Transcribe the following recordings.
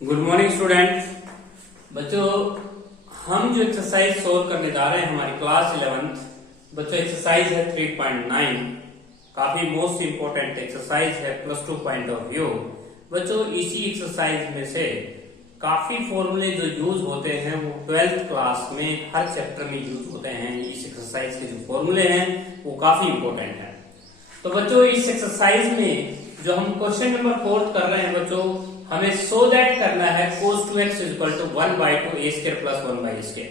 Good morning student. बच्चों, हम जो एक्सरसाइज सोल्व करने जा रहे हैं हमारी क्लास 11th बच्चों, एक्सरसाइज है 3.9। काफी मोस्ट इंपोर्टेंट एक्सरसाइज है प्लस 2 पॉइंट ऑफ व्यू। बच्चों, इसी एक्सरसाइज में से काफी फॉर्मूले जो यूज होते हैं वो 12th क्लास में हर चैप्टर में यूज होते हैं। इस एक्सरसाइज के जो फॉर्मूले हैं वो काफी इंपोर्टेंट है। तो बच्चों, इस एक्सरसाइज में जो हम क्वेश्चन नंबर 4 कर रहे हैं बच्चों, हमें सो दैट करना है cos 2x equal to 1/2 a square plus 1/a square.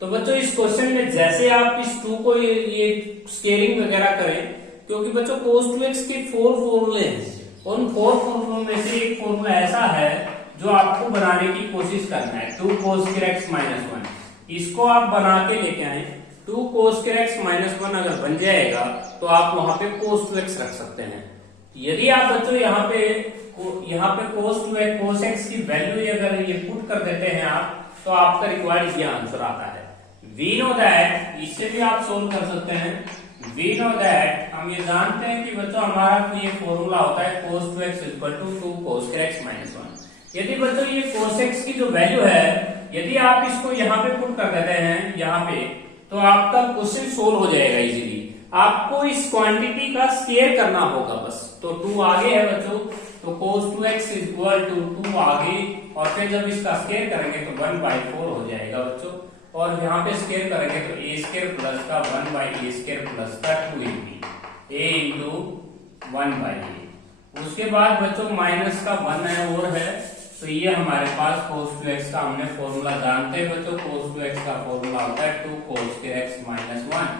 तो बच्चों, इस क्वेश्चन में जैसे आप इस 2 को ये स्केलिंग वगैरह करें, क्योंकि बच्चों cos 2x के 4 फॉर्मूले हैं, उन 4 फॉर्मूलों में से एक फॉर्मूला ऐसा है जो आपको बनाने की कोशिश करना है, 2 cos x माइनस 1। इसको आप बना के लेके आए, 2 cos x माइनस 1 अगर बन जाएगा तो आप वहां पे cos 2x रख सकते हैं। यदि आप बच्चों यहाँ पे cos x की वैल्यू अगर ये पुट कर देते हैं आप, तो आपका रिक्वायर्ड ये आंसर आता है। वी नो दैट, इससे भी आप सोल्व कर सकते हैं। वी नो दैट, हम ये जानते हैं कि बच्चों हमारा ये फॉर्मूला होता है cos 2x equal to 2 cos x minus 1। यदि बच्चों ये cos x की जो वैल्यू है, यदि आप इसको यहाँ पे पुट कर देते हैं यहाँ पे, तो आपका क्वेश्चन सोल्व हो जाएगा इजीली। आपको इस क्वांटिटी का स्केयर करना होगा बस। तो 2 आगे है बच्चों, तो cos 2x इक्वल टू 2 आगे, और फिर जब इसका स्केयर करेंगे तो 1/4 हो जाएगा बच्चों, और यहाँ पे स्केयर करेंगे तो a स्केयर प्लस का 1/a स्केयर प्लस का 2ab a इंटू 1/a। उसके बाद बच्चों माइनस का 1 है और है, तो ये हमारे पास cos 2x का हमने फॉर्मूला जानते हैं बच्चों। cos 2x का फॉर्मूला होता है 2 cos x माइनस 1।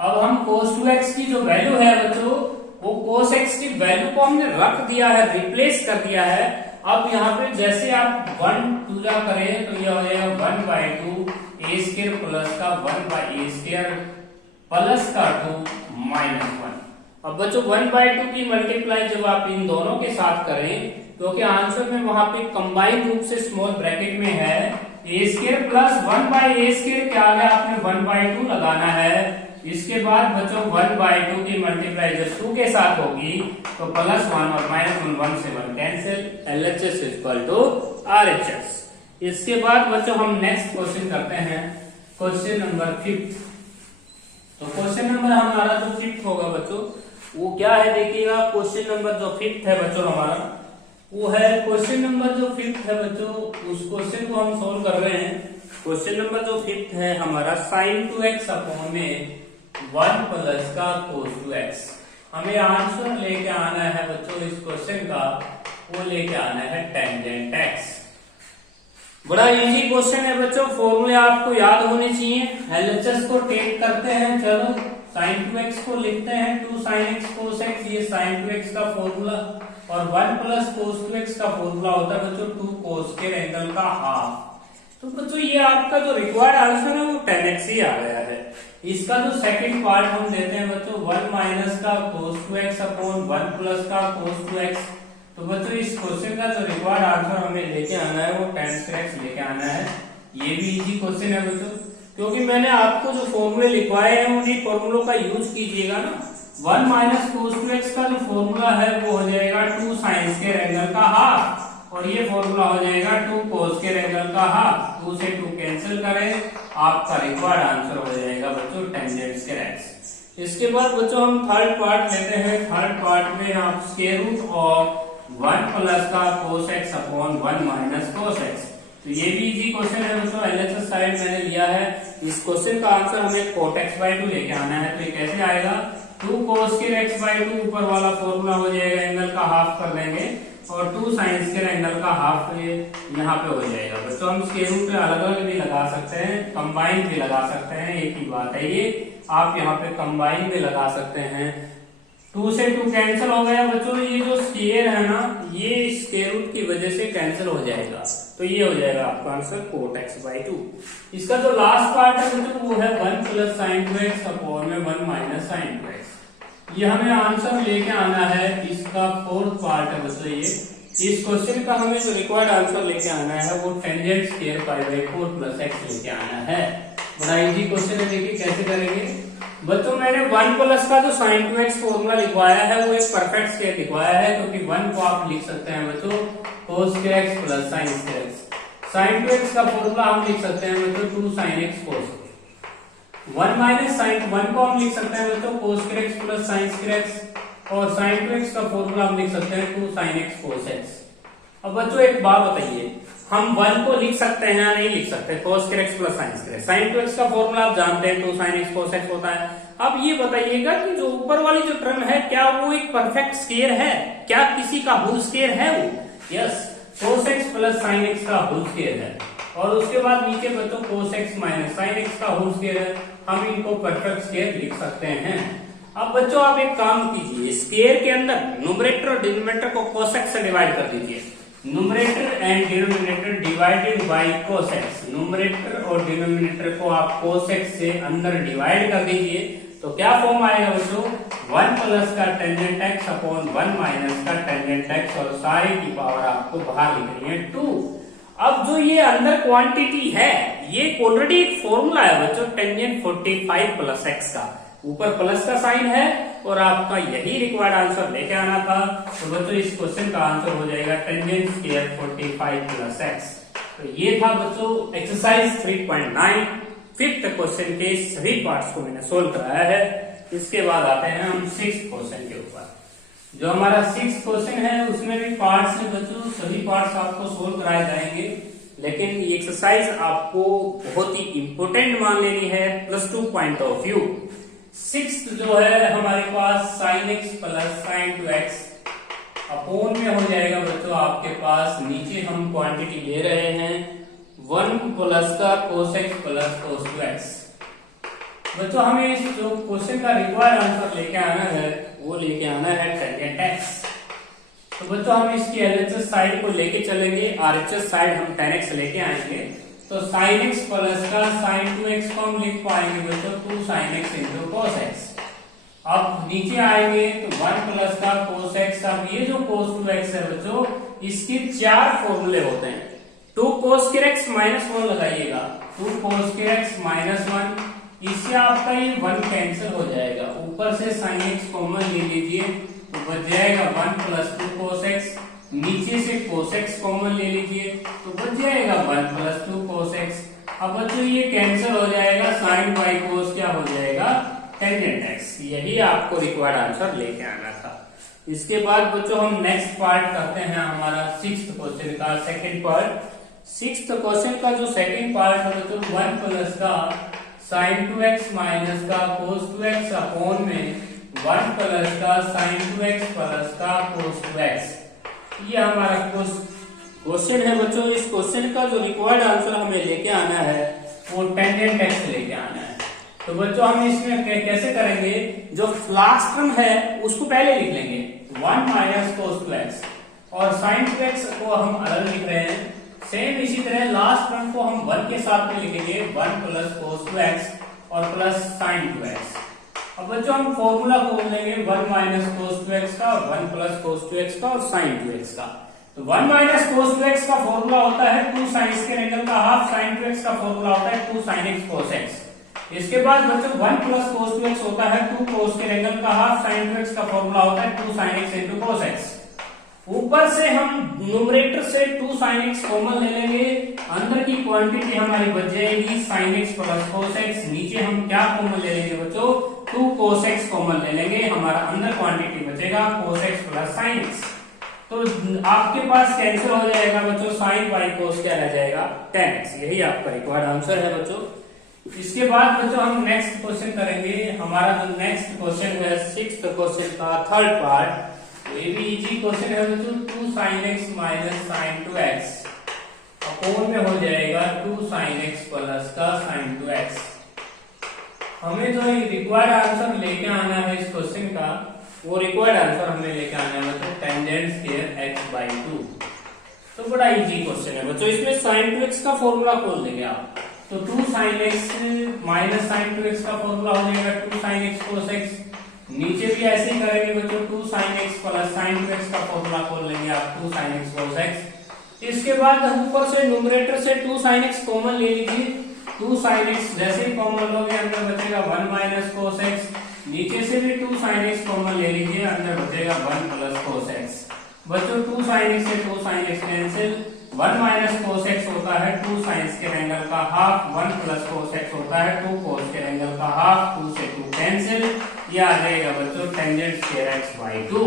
अब हम cos 2x की जो वैल्यू है बच्चों, वो cos x की वैल्यू को हमने रख दिया है, रिप्लेस कर दिया है। अब यहाँ पे जैसे आप 1 पूरा करें तो यह हो जाएगा 1/2 a स्क्वायर प्लस का 1/a स्क्वायर प्लस का 2 माइनस 1। अब बच्चों 1/2 की मल्टीप्लाई जब आप इन दोनों के साथ करें, क्योंकि आंसर में वहां पे कंबाइंड रूप से स्मॉल ब्रैकेट में है a square plus 1/a square के आगे आपने 1/2 लगाना है। इसके बाद बच्चों 1/2 की मल्टीप्लाई जब 2 के साथ होगी तो प्लस 1 और माइनस 1 से 1 cancel, LHS equal to RHS। इसके बाद बच्चों हम नेक्स्ट क्वेश्चन करते हैं, क्वेश्चन नंबर 5। तो क्वेश्चन नंबर हमारा जो 5 होगा बच्चों, वो क्या है देखिएगा। क्वेश्चन नंबर जो 5 है बच्चों हमारा, वो है क्वेश्चन नंबर जो 5 है बच्चों, उस क्वेश्चन को हम सोल्व कर रहे हैं। क्वेश्चन नंबर जो 5 है हमारा sin 2x अपॉन में 1 प्लस का cos 2x। हमें आंसर लेके आना है बच्चों इस क्वेश्चन का, वो लेके आना है टेंजेंट x। बड़ा इजी क्वेश्चन है बच्चों, फॉर्मूले आपको याद होने चाहिए। LHS को टेक करते हैं, चलो sin 2x को लिखते हैं 2 sin x cos x, ये sin 2x का फॉर्मूला, और 1 प्लस cos 2x का फॉर्मूला होता है बच्चों 2 cos के एंगल का हाफ। तो बच्चों ये आपका जो रिक्वायर्ड आंसर है वो 10x ही आ गया है। इसका जो सेकंड पार्ट हम देते हैं बच्चों 1 माइनस का cos 2x अपॉन 1 प्लस का cos 2x। तो बच्चों इस क्वेश्चन का जो रिक्वायर्ड आंसर हमें लेके आना है वो 10x लेके आना है। ये भी इजी क्वेश्चन है बच्चों, क्योंकि मैंने आपको जो फॉर्मूले लिखवाए हैं उन्हीं फॉर्मूलों का यूज कीजिएगा ना। 1 माइनस cos 2x का जो फॉर्मूला है वो हो जाएगा 2 sin के एंगल का हाफ, और ये फॉर्मूला हो जाएगा 2 cos के एंगल का हाफ। 2 से 2 कैंसिल करें, आपका रिक्वायर्ड आंसर हो जाएगा बच्चों टेंजेंट स्क्वायर x। इसके बाद बच्चों हम थर्ड पार्ट लेते हैं। थर्ड पार्ट में आप स्क्वायर रूट ऑफ 1 प्लस का cos x upon 1 minus cos x। तो ये भी इजी क्वेश्चन है बच्चों, LHS साइड मैंने लिया है। इस क्वेश्चन का आंसर हमें cot x/2 लेके आना है। तो ये कैसे आएगा, 2 cos x/2 ऊपर वाला फॉर्मूला हो जाएगा, एंगल का हाफ कर देंगे, और 2 sin के एंगल का हाफ यहाँ पे हो जाएगा। बच्चों हम स्क्वायर रूट पे अलग अलग भी लगा सकते हैं, कंबाइन भी लगा सकते हैं, एक ही बात है ये। आप यहाँ पे कंबाइन भी लगा सकते हैं। 2 से 2 कैंसिल हो गया बच्चों, ये जो स्क्वायर है ना, ये स्क्वायर रूट की वजह से कैंसिल हो जाएगा। तो ये हो जाएगा आपका आंसर cot x/2। इसका जो लास्ट पार्ट है बच्चों वो है 1 प्लस sin 2x अपॉन में 1 माइनस sin 2x। ये हमें आंसर लेके आना है, इसका फोर्थ पार्ट है बच्चों ये। इस क्वेश्चन का हमें जो रिक्वायर्ड आंसर लेके आना है वो टेंजेंट स्क्वायर π/4 प्लस x लेके आना है। बड़ा इजी क्वेश्चन है, देखिए कैसे करेंगे। बच्चों मैंने 1 प्लस का जो sin 2x फॉर्मूला लिखवाया है वो एक परफेक्ट स्केयर लिखवाया है, क्योंकि 1 को आप लिख सकते हैं बच्चों cos x plus sin x। sin 2x का फॉर्मूला हम लिख सकते हैं बच्चों 2 sin x cos। 1 minus sine 1 को हम लिख सकते हैं बच्चों cos x plus sin x, और sin 2x का फॉर्मूला हम लिख सकते हैं 2 sin x cos x। अब बच्चों एक बात बताइए, हम 1 को लिख सकते हैं या नहीं लिख सकते cos x plus sin x। sin 2x का फॉर्मूला आप जानते हैं 2 sin x cos x होता है। अब ये बताइएगा कि जो ऊपर वाली जो टर्म है क्या वो एक परफेक्ट स्केयर है, क्या किसी का होल स्केयर है वो? Yes, cos x plus sin x का होल स्केयर है, और उसके बाद नीचे बच्चों cos x minus sin x का होल स्केयर है। हम इनको परफेक्ट स्केयर लिख सकते हैं। अब बच्चों आप एक काम कीजिए, स्केयर के अंदर न्यूमरेटर और डिनोमिनेटर को cos x से डिवाइड कर दीजिए। Numerator and denominator divided by cos x। Numerator और डिनोमिनेटर को आप cos x से अंदर डिवाइड कर दीजिए, तो क्या फॉर्म आएगा बच्चों? 1 प्लस का टेंजेंट x अपॉन 1 माइनस का टेंजेंट x, और सारे की पावर आपको बाहर लिखनी है 2। अब जो ये अंदर क्वांटिटी है ये ऑलरेडी एक फॉर्मूला है बच्चों टेंजेंट 45 प्लस x का, ऊपर प्लस का साइन है, और आपका यही रिक्वायर्ड आंसर लेके आना था। तो बच्चों इस क्वेश्चन का आंसर हो जाएगा टेंजेंट स्क्वायर 45 प्लस x। तो ये था बच्चों एक्सरसाइज 3.9 फिफ्थ क्वेश्चन के सभी पार्ट्स को मैंने सोल्व कराया है। इसके बाद आते हैं हम 6th क्वेश्चन के ऊपर। जो हमारा 6th क्वेश्चन है उसमें भी पार्ट्स है बच्चों, सभी पार्ट्स आपको सोल्व कराए जाएंगे, लेकिन ये एक्सरसाइज आपको बहुत ही इंपोर्टेंट मान लेनी है +2 पॉइंट ऑफ व्यू। 6th जो है हमारे पास sin x plus sin 2x upon में हो जाएगा बच्चों आपके पास, नीचे हम क्वांटिटी ले रहे हैं 1 प्लस का cos x plus cos 2x। बच्चों हमें इस जो क्वेश्चन का रिक्वायर्ड आंसर लेके आना है वो लेके आना है टेंजेंट x। तो बच्चों हम इसकी LHS साइड को लेके चलेंगे, RHS साइड हम tan x लेके आएंगे। तो sin x प्लस का sin 2x को हम लिख पाएंगे बच्चों 2 sin x into cos x। अब नीचे आएंगे तो 1 प्लस का cos x। अब ये जो cos 2x है बच्चों इसके 4 फॉर्मूले होते हैं। 2 cos x माइनस 1 लगाइएगा, 2 cos x माइनस 1, इससे आपका ये 1 कैंसिल हो जाएगा, ऊपर से sin x कॉमन ले लीजिए तो बच जाएगा 1 प्लस 2 cos x, नीचे से cos x कॉमन ले लीजिए तो बच जाएगा 1 प्लस 2 cos x। अब बच्चों ये कैंसिल हो जाएगा, sin बाई cos क्या हो जाएगा टेंजेंट x। यही आपको रिक्वायर्ड आंसर लेके आना था। इसके बाद बच्चों हम नेक्स्ट पार्ट करते हैं हमारा 6th क्वेश्चन का सेकंड पार्ट। 6th क्वेश्चन का जो सेकंड पार्ट है बच्चों 1 प्लस का sin 2x माइनस का cos 2x अपॉन में 1 प्लस का sin 2x प्लस का cos 2x। ये हमारा क्वेश्चन है बच्चों। इस क्वेश्चन का जो रिक्वायर्ड आंसर हमें लेके आना है वो टेंजेंट x लेके आना है। तो बच्चों हम इसमें कैसे करेंगे, जो लास्ट टर्म है उसको पहले लिख लेंगे 1 माइनस cos 2x, और sin 2x को हम अलग लिख रहे हैं। सेम इसी तरह लास्ट टर्म को हम 1 के साथ में लिखेंगे 1 प्लस cos 2x और प्लस sin 2x। अब बच्चों हम फॉर्मूला खोल लेंगे 1 माइनस cos 2x का और 1 प्लस cos 2x का और sin 2x का। तो 1 माइनस cos 2x का फॉर्मूला होता है 2 sin स्क्वायर एंगल का हाफ, sin 2x का फॉर्मूला होता है 2 sin x cos x। इसके बाद बच्चों 1 प्लस cos 2x होता है 2 cos स्क्वायर एंगल का हाफ, sin 2x का फॉर्मूला होता है 2 sin x into cos x। ऊपर से हम न्यूमरेटर से 2 sin x कॉमन ले लेंगे, अंदर की क्वांटिटी हमारी बच जाएगी sin x plus cos x। नीचे हम क्या कॉमन ले लेंगे बच्चों 2 cos x कॉमन ले लेंगे, हमारा अंदर क्वांटिटी बचेगा cos x plus sin x। तो आपके पास कैंसिल हो जाएगा बच्चों, sin बाई cos क्या रह जाएगा tan x। यही आपका रिक्वायर्ड आंसर है बच्चों। इसके बाद बच्चों हम नेक्स्ट क्वेश्चन करेंगे। हमारा जो नेक्स्ट क्वेश्चन है 6th क्वेश्चन का थर्ड पार्ट, ये भी इजी क्वेश्चन है बच्चों। 2 sin x minus sin 2x upon में हो जाएगा 2 sin x प्लस का sin 2x। हमें जो रिक्वायर्ड आंसर लेके आना है इस क्वेश्चन का, वो रिक्वायर्ड आंसर हमें लेके आना है बच्चों टेंजेंट स्क्वायर x बाई 2। तो बड़ा इजी क्वेश्चन है बच्चों। इसमें sin 2x का फॉर्मूला खोल देंगे आप, तो 2 sin x minus sin 2x का फॉर्मूला हो जाएगा 2 sin x cos x। नीचे भी ऐसे ही करेंगे बच्चों 2 sin x plus sin 2x का फॉर्मूला खोल लेंगे आप 2 sin x cos x। इसके बाद ऊपर से न्यूमरेटर से 2 sin x कॉमन ले लीजिए, 2 sin x जैसे ही कॉमन लोगे अंदर बचेगा 1 माइनस कोस x, नीचे से भी 2 sin x कॉमन ले लीजिए, अंदर बचेगा 1 प्लस कोस x। बच्चों 2 sin x से 2 sin x cancel, 1 minus cos x होता है 2 sin स्क्वायर एंगल का हाफ, 1 प्लस कोस x होता है 2 कोस स्क्वायर एंगल का हाफ, 2 से 2 कैंसिल, ये आ जाएगा बच्चों tangent square x by 2।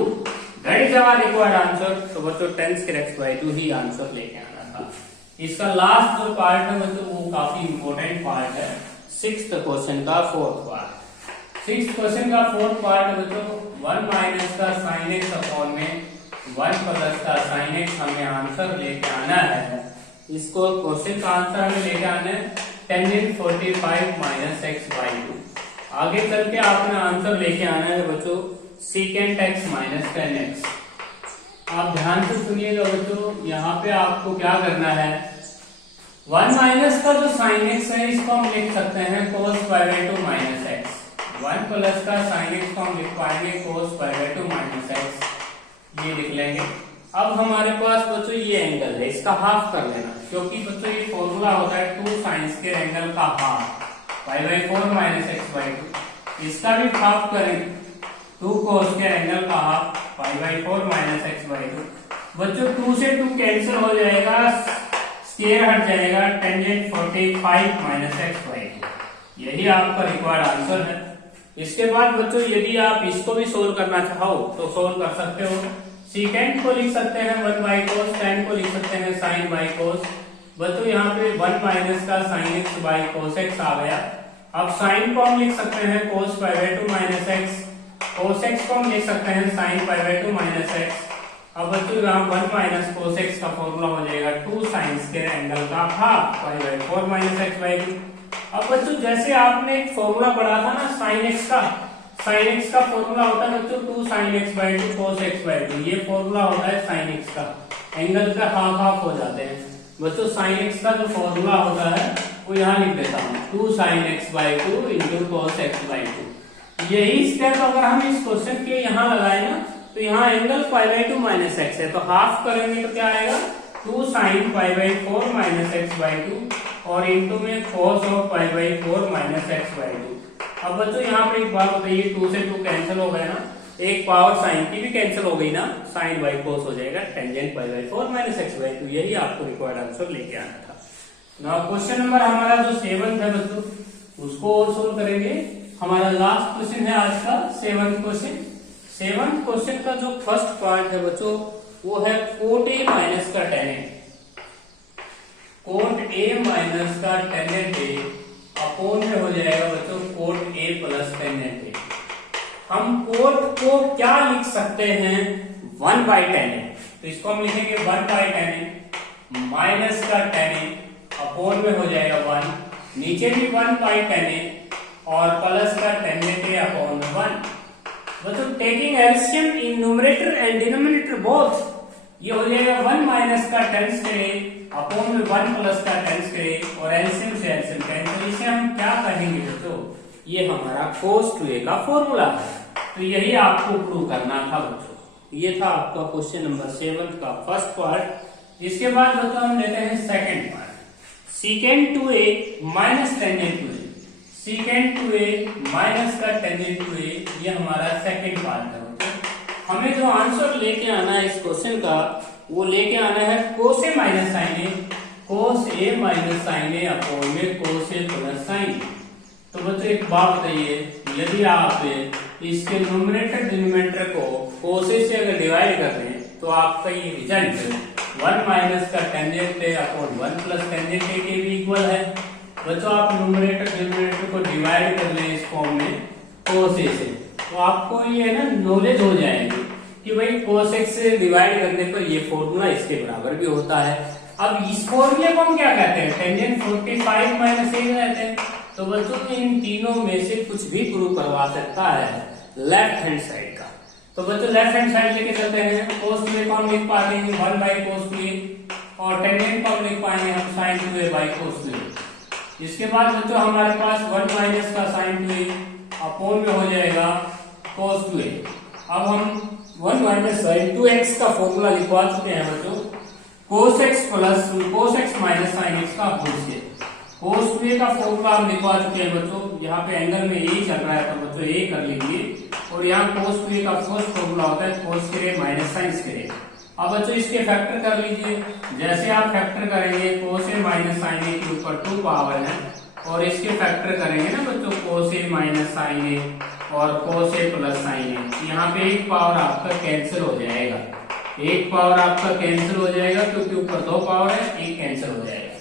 That is our required answer. तो बच्चों टेन स्क्वायर x बाई 2 ही आंसर लेके आना था। इसका लास्ट जो पार्ट है बच्चों वो काफी इंपॉर्टेंट पार्ट है, 6th क्वेश्चन का 4th पार्ट। 6th क्वेश्चन का 4th पार्ट है बच्चों 1 माइनस का साइन x अपॉन में 1 प्लस का साइन x हमें आंसर लेके आना है। इसको क्वेश्चन का आंसर हमें लेके आना है टेंजेंट 45 माइनस x बाई 2। आगे चल के आपने आंसर लेके आना है बच्चों secant x minus ten x. आप ध्यान से सुनिएगा बच्चों, यहाँ पे आपको क्या करना है, 1 माइनस का जो साइन x है इसको हम लिख सकते हैं cos pi by 2 minus x, 1 plus का साइन x को हम लिख पाएंगे cos pi by 2 minus x, ये लिख लेंगे। अब हमारे पास बच्चों ये एंगल है, इसका हाफ कर लेना, क्योंकि बच्चों ये फॉर्मूला होता है 2 साइन स्क्वायर एंगल का half pi by 4 minus x by 2। इसका भी हाफ करेंगे 2 cos स्क्वायर एंगल का half pi by 4 minus x by 2। बच्चों 2 से 2 कैंसिल हो जाएगा, स्क्वायर हट जाएगा, टेंजेंट 45 माइनस एक्स बाई 2। यही आपका रिक्वायर्ड आंसर है। इसके बाद बच्चों यदि आप इसको भी सोल्व करना चाहो तो सोल्व कर सकते हो। सीकेंट को लिख सकते हैं 1 बाई कोस, टेन को लिख सकते हैं साइन बाई कोस। बच्चों यहाँ पे 1 माइनस का sine x by cos x आ गया। अब साइन को हम लिख सकते हैं cos pi by 2 minus x, cos x को हम लिख सकते हैं sine pi by 2 minus x. अब बच्चों यहाँ 1 माइनस कोस एक्स का फॉर्मूला हो जाएगा 2 साइन स्क्वायर एंगल का half pi by 4 minus x by 2। अब बच्चों जैसे आपने एक फॉर्मूला पढ़ा था ना साइन एक्स का फॉर्मूला होता है बच्चों 2 sign x by 2 cos x by 2। ये फॉर्मूला होता है साइन एक्स का, एंगल का हाफ हाफ हो जाते हैं बच्चों। साइन एक्स का जो फॉर्मूला होता है वो यहाँ लिख देता हूँ 2 sign x by 2 into cos x by 2। यही स्टेप अगर हम इस क्वेश्चन के यहाँ लगाए ना तो यहाँ angle pi by 2 minus x है, तो हाफ करेंगे तो क्या आएगा 2 sign pi by 4 minus x by 2 और इंटू में cos of pi by 4 minus x by 2। अब बच्चों यहाँ पे एक बात बताइए, 2 से 2 कैंसिल हो गया ना, एक पावर साइन की भी कैंसिल हो गई ना, साइन बाई कोस हो जाएगा tangent pi by 4 minus x by 2। यही आपको रिक्वायर्ड आंसर लेके आना था। नाउ क्वेश्चन नंबर हमारा जो 7th है बच्चों उसको और सोल्व करेंगे। हमारा लास्ट क्वेश्चन है आज का 7th क्वेश्चन। 7th क्वेश्चन का जो फर्स्ट पार्ट है बच्चों वो है कोट ए माइनस का टेन, कोट ए माइनस का टेंजेंट ए अपोन में हो जाएगा बच्चों कोट ए प्लस टेंजेंट ए। हम कोट को क्या लिख सकते हैं 1 बाई टेन ए, तो इसको हम लिखेंगे 1 बाई टेन ए माइनस का टेन ए अपोन में हो जाएगा 1, नीचे भी 1 बाई टेन ए और प्लस का टेंजेंट ए अपॉन 1। बच्चों taking LCM in numerator and denominator both, ये हो जाएगा 1 माइनस का टेन स्क्वायर अपॉन में 1 प्लस का टेन स्क्वायर और एलसीएम से एलसीएम कैंसिल। इसे हम क्या कहेंगे बच्चों, ये हमारा cos 2a का फॉर्मूला है। तो यही आपको प्रूव करना था बच्चों। ये था आपका क्वेश्चन नंबर 7 का फर्स्ट पार्ट। इसके बाद बच्चों हम लेते हैं second part, secant 2a minus tangent 2a, secant 2a minus का टेंजेंट 2a, ये हमारा सेकंड पार्ट है बच्चों। हमें जो आंसर लेके आना है इस क्वेश्चन का वो लेके आना है कोस ए माइनस साइन ए, कोस ए माइनस साइन ए अपॉन में कोस ए प्लस साइन ए। तो बच्चों एक बात बताइए, यदि आप इसके न्यूमरेटर डिनोमिनेटर को कोस ए से अगर डिवाइड कर दें तो आपका ये रिजल्ट 1 माइनस का टेंजेंट ए अपॉन 1 प्लस टेंजेंट ए के भी इक्वल है। बच्चों आप न्यूमरेटर डिनोमिनेटर को डिवाइड कर लें इस फॉर्म में कोस ए से, तो आपको ये है ना नॉलेज हो जाएगी कि भाई cos x से डिवाइड करने पर ये फॉर्मूला इसके बराबर भी होता है। अब इस फॉर्मूले को हम क्या कहते हैं, टेंजेंट 45 माइनस ए कहते हैं। तो बच्चों इन तीनों में से कुछ भी प्रूव करवा सकता है लेफ्ट हैंड साइड का। तो बच्चों लेफ्ट हैंड साइड लेके चलते हैं। cos 2a को हम लिख पाते हैं 1 बाई cos 2a और टेंजेंट को हम लिख पाएंगे हम sin 2a by cos 2a। इसके बाद बच्चों हमारे पास 1 माइनस का sin 2a अपोन में हो जाएगा cos 2a। अब हम 1 माइनस साइन 2x का फॉर्मूला लिखवा चुके हैं बच्चों, cos x plus cos x minus sine x का होल स्क्वायर, cos 2a का फॉर्मूला हम लिखवा चुके हैं बच्चों, यहाँ पे एंगल में यही चल रहा है तो बच्चों ये कर लीजिए। और यहाँ cos 2a का फर्स्ट फॉर्मूला होता है cos square minus sine square. अब बच्चों इसके फैक्टर कर लीजिए, जैसे आप फैक्टर करेंगे cos a minus sine a के ऊपर 2 पावर है, और इसके फैक्टर करेंगे ना बच्चों cos a minus sine a और cos a plus sine a, यहाँ पे एक पावर आपका कैंसिल हो जाएगा, एक पावर आपका कैंसिल हो जाएगा क्योंकि ऊपर 2 पावर है, एक कैंसिल हो जाएगा।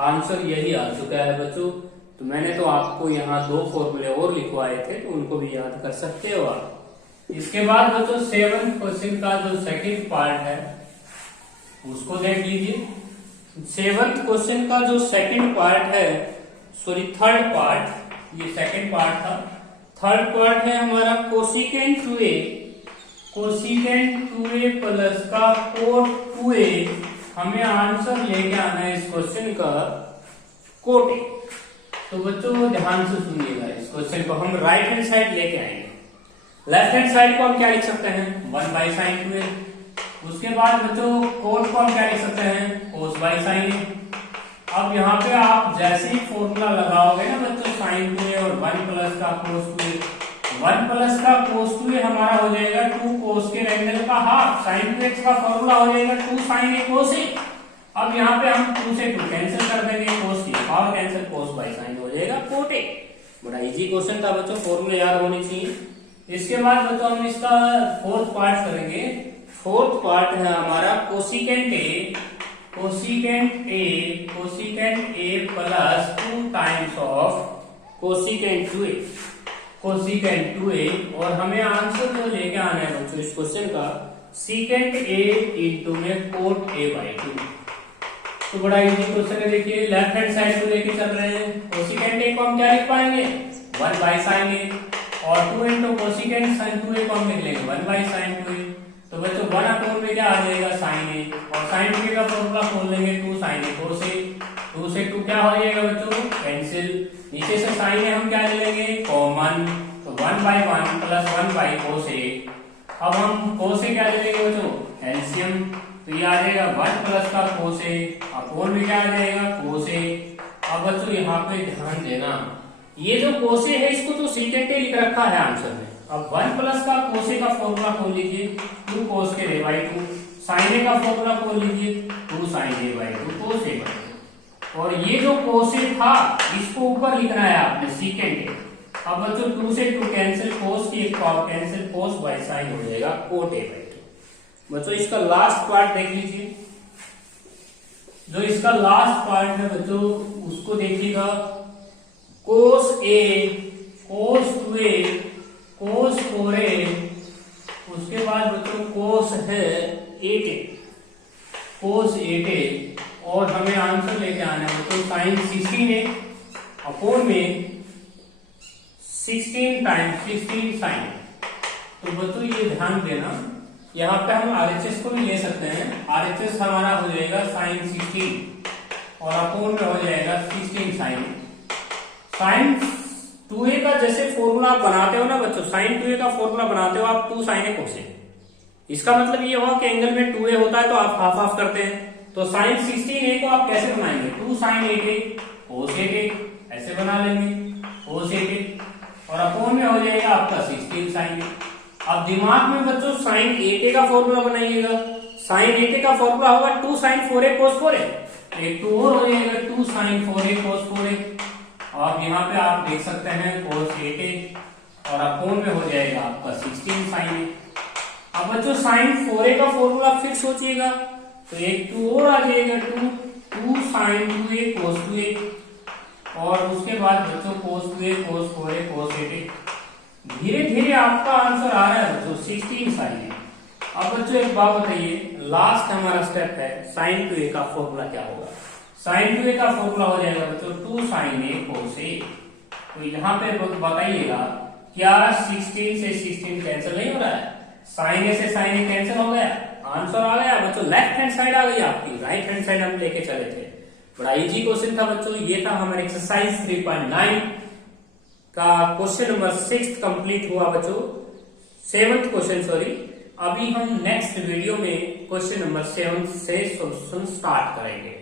आंसर यही आ चुका है बच्चों। तो मैंने तो आपको यहाँ 2 फॉर्मूले और लिखवाए थे तो उनको भी याद कर सकते हो आप। इसके बाद बच्चों 7th क्वेश्चन का जो सेकंड पार्ट है उसको देख लीजिए। 7th क्वेश्चन का जो सेकंड पार्ट है, सॉरी थर्ड पार्ट, ये सेकंड पार्ट था, थर्ड पार्ट है हमारा cosecant 2a, cosecant 2a plus का कोट 2a। हमें आंसर लेके आना है इस क्वेश्चन का कोट a। तो बच्चों ध्यान से सुनिएगा, इस क्वेश्चन को हम राइट हैंड साइड लेके आएंगे। लेफ्ट हैंड साइड को हम क्या लिख सकते हैं, 1 बाई साइन 2a। उसके बाद बच्चों कोट को हम क्या लिख सकते हैं, कोस बाई साइन a। अब यहाँ पे आप जैसे ही फॉर्मूला लगाओगे ना बच्चों साइन 2a और 1 प्लस का कोस 2a, 1 प्लस का कोस 2a हमारा हो जाएगा 2 कोस के एंगल का हाफ, साइन 2x का फॉर्मूला हो जाएगा 2 साइन a कोस a। अब यहाँ पे हम 2 से 2 कैंसिल कर देंगे, कोस की power cancel, cos by sine हो जाएगा कोट a। बड़ा इजी क्वेश्चन था बच्चों, फॉर्मूले याद होने चाहिए। इसके बाद बच्चों हम इसका फोर्थ पार्ट करेंगे। फोर्थ पार्ट है हमारा cosecant a, cosecant a plus 2 times of cosecant 2a, cosecant 2a। और हमें आंसर जो लेके आना है बच्चों इस क्वेश्चन का सीकेंट a इंटू में कोट a बाई 2। तो बड़ा इजी क्वेश्चन है। देखिए लेफ्ट हैंड साइड को लेके चल रहे हैं, कोसिकेंट a को हम क्या लिख पाएंगे, 1 बाई साइन a, और 2 इंटू कोसिकेंट साइन 2a को हम लिख लेंगे 1 बाई साइन 2a। तो बच्चों 1 अपॉन में क्या आ जाएगा साइन a, और साइन 2a का फॉर्मूला खोल लेंगे 2 साइन a कोस a। 2 से 2 क्या हो जाएगा बच्चों, कैंसिल। नीचे से साइन a हम क्या ले लेंगे, कॉमन, तो 1 by 1 plus 1 by cos a। अब हम कोस a क्या ले लेंगे बच्चों, एलसीएम, तो ये आ जाएगा 1 प्लस का कोस a अपॉन में क्या आ जाएगा कोस a। अब बच्चों यहाँ पे ध्यान देना, ये जो कोस a है इसको तो सीकेंट a लिख रखा है आंसर में। अब 1 प्लस का कोस a का फॉर्मूला खोल लीजिए 2 कोस के a बाई 2, साइन a का फॉर्मूला खोल लीजिए 2 sine a by 2 cos a by 2। और ये जो कोस a था इसको ऊपर लिखना है आपने सीकेंट a। अब बच्चों 2 से 2 कैंसिल, कोस की एक power cancel, cos by sine हो जाएगा कोट a बाई 2। बच्चों इसका लास्ट पार्ट देख लीजिए, जो इसका लास्ट पार्ट है बच्चों उसको देखिएगा, कोस a, cos 2a, cos 4a, उसके बाद बच्चों कोस है 8a, कोस 8a। और हमें आंसर लेके आना है बच्चों साइन 16a अपॉन में 16 टाइम्स 16 साइन। तो बच्चों ये ध्यान देना, यहाँ पे हम RHS को भी ले सकते हैं, RHS हमारा हो जाएगा साइन 16 और अपॉन में हो जाएगा 16 साइन। साइन 2a का जैसे फॉर्मूला आप बनाते हो ना बच्चों, साइन 2a का फॉर्मूला बनाते हो आप 2 साइन a कोस a। इसका मतलब ये हुआ कि एंगल में 2a होता है तो आप हाफ हाफ करते हैं। तो साइन 16a को आप कैसे बनाएंगे, 2 साइन 8a कोस 8a, ऐसे बना लेंगे कोस 8a, और अपॉन में हो जाएगा आपका 16 साइन। अब दिमाग में बच्चों साइन 8a का फॉर्मूला बनाइएगा, साइन 8a का फॉर्मूला होगा 2 साइन 4a कोस 4a, एक 2 और हो जाएगा 2 साइन 4a कोस 4a। और यहाँ पे आप देख सकते हैं कोस 8a और अपॉन में हो जाएगा आपका 16 साइन। अब बच्चों साइन 4a का फॉर्मूला फिर सोचिएगा, तो एक 2 और आ जाएगा 2 साइन 2a कोस 2a, और उसके बाद बच्चों कोस 2a कोस 4a कोस 8a। धीरे धीरे आपका आंसर आ रहा है बच्चों 16 साइन। अब बच्चों एक बात बताइए, लास्ट हमारा स्टेप है साइन 2a का फॉर्मूला क्या होगा। साइन 2a का फॉर्मूला हो जाएगा बच्चों 2 साइन a कोस a। तो यहाँ पे बताइएगा क्या 16 से 16 कैंसिल नहीं हो रहा है, साइन a से साइन a कैंसिल हो गया, आंसर आ गया बच्चों। लेफ्ट हैंड साइड आ गई आपकी, राइट हैंड साइड हम लेके चले थे। बड़ा इजी क्वेश्चन था बच्चों, ये था हमारे एक्सरसाइज 3.9 का क्वेश्चन नंबर 6 कंप्लीट हुआ बच्चों, 7th क्वेश्चन सॉरी। अभी हम नेक्स्ट वीडियो में क्वेश्चन नंबर 7 से सोल्यूशन स्टार्ट करेंगे।